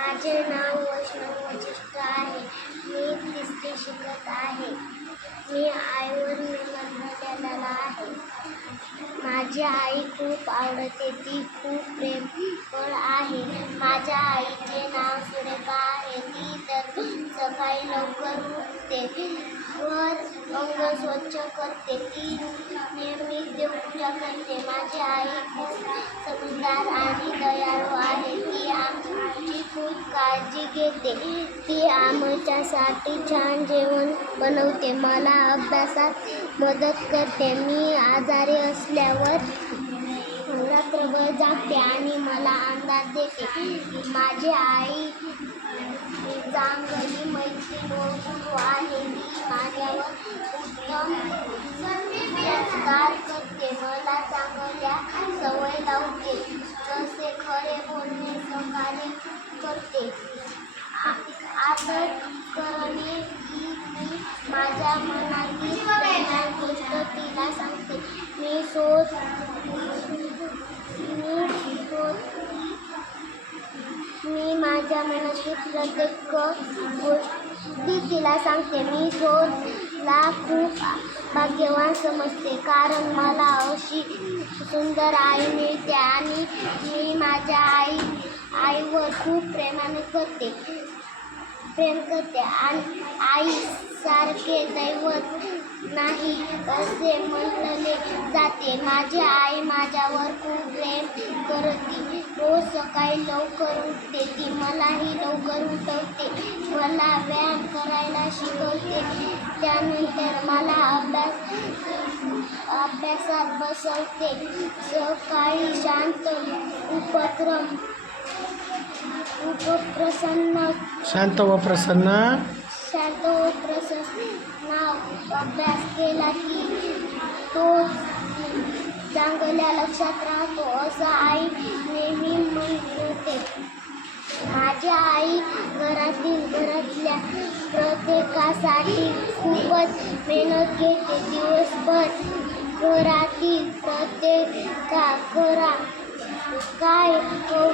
माझे नाव वैष्णव वशिष्ठ आहे. मी तिसरी शिकत आहे. मी आईवर झालेला आहे. माझी आई खूप आवडते. ती खूप प्रेमळ आहे. माझ्या आईचे नाव सुरेखा आहे. ती तर सकाळी लवकर उठते. वर अंग स्वच्छ करते. ती नेहमी देवपूजा करते माझी आई खूप काळजी घेते. ती आमच्यासाठी छान जेवण बनवते. मला अभ्यासात मदत करते. मी आजारी असल्यावर रात्रभर जागते आणि मला अंदाज देते. माझी आई चांगली मैत्रीण व आहे. ती माझ्यावर उत्तम संस्कार करते मला चांगल्या सवय लावते जसे खरे बोलणे सहकार्य करते आ- आदर करणे ही मी माझ्या मनातील गोष्ट तिला सांगते. मी शोध मी शोध मी माझ्या मनातील प्रत्येक गोष्टी तिला सांगते. मी शोधला खूप भाग्यवान समजते. कारण मला अशी सुंदर आई मिळते आणि मी माझ्या आई आईवर खूप प्रेमाने करते. प्रेम करते आणि आईसारखे दैवत नाही असे म्हटले जाते. माझी आई माझ्यावर खूप प्रेम करते. रोज सकाळी लवकर उठते ती. मलाही लवकर उठवते. मला व्यायाम करायला शिकवते. त्यानंतर मला अभ्यास अभ्यासात बसवते. सकाळी शांत उपक्रम उपप्रसन्न शांत व प्रसन्न. शांत व प्रसन्न. अभ्यास केला की तो चांगल्या लक्षात राहतो असं आई नेहमी म्हणते. माझी आई घरातील घरातल्या प्रत्येकासाठी खूपच मेहनत घेते. दिवसभर घरातील प्रत्येका घरा काय हवे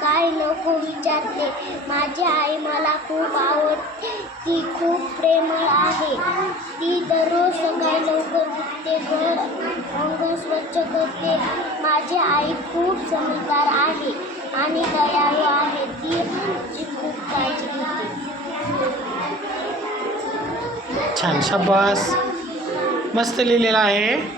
काय नको विचारते. माझी आई मला खूप आवडते. ती खूप प्रेमळ आहे. ती दररोज सकाळी लवकर उठते घर अंग स्वच्छ करते. माझी आई खूप समजदार आहे आणि दयाळू आहे. ती खूप काळजी घेते. छान शाबास. मस्त लिहिलेलं आहे.